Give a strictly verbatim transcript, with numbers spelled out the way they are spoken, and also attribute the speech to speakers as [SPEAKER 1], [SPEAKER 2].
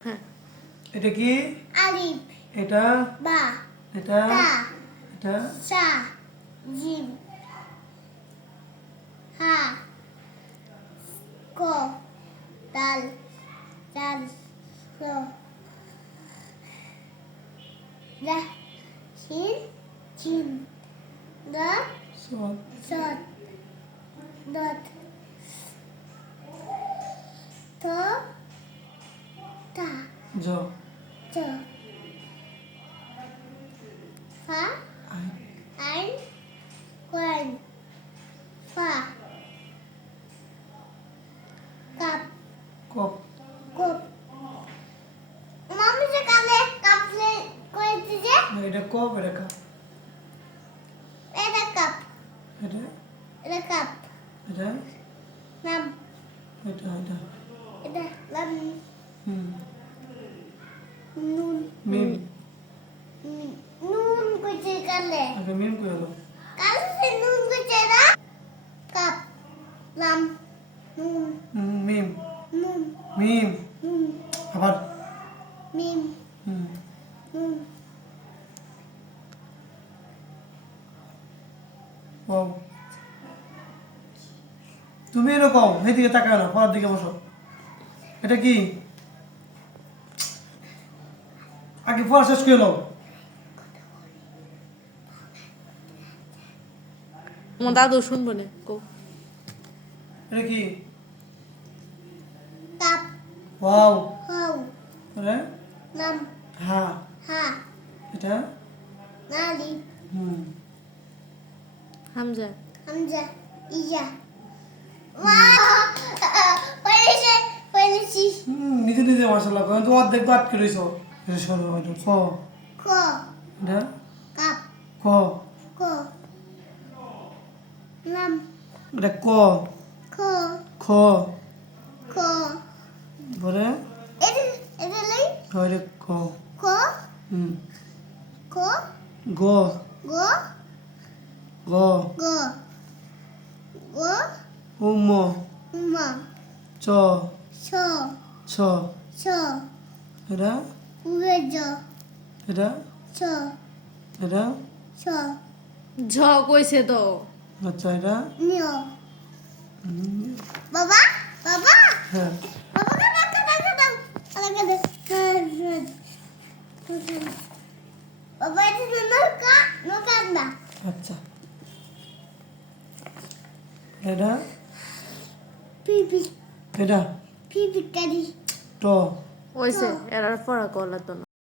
[SPEAKER 1] হ্যাঁ
[SPEAKER 2] এটা কি
[SPEAKER 3] আলিফ
[SPEAKER 2] এটা
[SPEAKER 3] বা
[SPEAKER 2] এটা
[SPEAKER 3] তা
[SPEAKER 2] এটা
[SPEAKER 3] সা জিম হা ক দাল দাল স দা শিন জিম দা
[SPEAKER 2] সদ
[SPEAKER 3] সদ দত ত তা
[SPEAKER 2] জ
[SPEAKER 3] চ ফা
[SPEAKER 2] আই
[SPEAKER 3] আইন কোরআন ফা কাপ
[SPEAKER 2] কপ
[SPEAKER 3] কোপ মামি যে কালে কাপলে কইতে যে
[SPEAKER 2] না, এটা কপ এটা কাপ
[SPEAKER 3] এটা কাপ
[SPEAKER 2] এটা
[SPEAKER 3] এটা কাপ
[SPEAKER 2] এটা
[SPEAKER 3] নাম
[SPEAKER 2] এটা এটা
[SPEAKER 3] এটা নাম
[SPEAKER 2] হুম
[SPEAKER 3] নুন
[SPEAKER 2] মিম
[SPEAKER 3] নুন নুন কইতে কালে
[SPEAKER 2] আগে মিম কই হলো
[SPEAKER 3] কালে সে নুন কইতে না কাপ নাম নুন
[SPEAKER 2] হুম, মিম
[SPEAKER 3] নুন
[SPEAKER 2] মিম
[SPEAKER 3] নুন
[SPEAKER 2] আবার
[SPEAKER 3] মিম
[SPEAKER 2] হুম
[SPEAKER 3] নুন
[SPEAKER 2] ওয়াও তুমি এরকম এইদিকে তাকাও না পড়ার দিকে বসো এটা কি আগে পড়া শেষ করে নাও
[SPEAKER 1] আমার দাদু শুনবো না কো
[SPEAKER 2] এটা কি
[SPEAKER 3] কাপ
[SPEAKER 2] ওয়াও
[SPEAKER 3] হাউ
[SPEAKER 2] এটা
[SPEAKER 3] নাম
[SPEAKER 2] হ্যাঁ
[SPEAKER 3] হা
[SPEAKER 2] এটা
[SPEAKER 3] নালি
[SPEAKER 2] হুম
[SPEAKER 1] হামজা
[SPEAKER 3] হামজা ইয়া ওয়াও পড়েছে পড়েছি
[SPEAKER 2] হুম, নিজে নিজে মাসাল্লাহ তো অর্ধেক তো আটকে রয়েছো এটা সরো এটা ক
[SPEAKER 3] ক
[SPEAKER 2] এটা
[SPEAKER 3] কাপ
[SPEAKER 2] ক
[SPEAKER 3] ক নাম
[SPEAKER 2] এটা ক
[SPEAKER 3] খ
[SPEAKER 2] খ
[SPEAKER 3] খ
[SPEAKER 2] পরে
[SPEAKER 3] এটা এটা লই
[SPEAKER 2] হয় ক
[SPEAKER 3] খ
[SPEAKER 2] হুম
[SPEAKER 3] খ
[SPEAKER 2] গ
[SPEAKER 3] গ
[SPEAKER 2] গ
[SPEAKER 3] গ গ
[SPEAKER 2] উম
[SPEAKER 3] উমা
[SPEAKER 2] চ
[SPEAKER 3] ছ
[SPEAKER 2] ছ
[SPEAKER 3] ছ
[SPEAKER 2] এটা
[SPEAKER 3] উবেজ
[SPEAKER 2] এটা
[SPEAKER 3] ছ
[SPEAKER 2] এটা
[SPEAKER 3] ছ
[SPEAKER 1] ঝ কইছে তো
[SPEAKER 2] আচ্ছা এটা
[SPEAKER 3] নিয়
[SPEAKER 2] হুম,
[SPEAKER 3] বাবা বাবা
[SPEAKER 2] হ্যাঁ
[SPEAKER 3] বাবা কা ডাকা ডাকা দাও আলাদা দে বাবা এটা নৌকা নৌকা না
[SPEAKER 2] আচ্ছা এটা
[SPEAKER 3] পিপি
[SPEAKER 2] এটা
[SPEAKER 3] পিপি কারি
[SPEAKER 2] ট
[SPEAKER 1] ওইছে এরার পড়া কলা তো না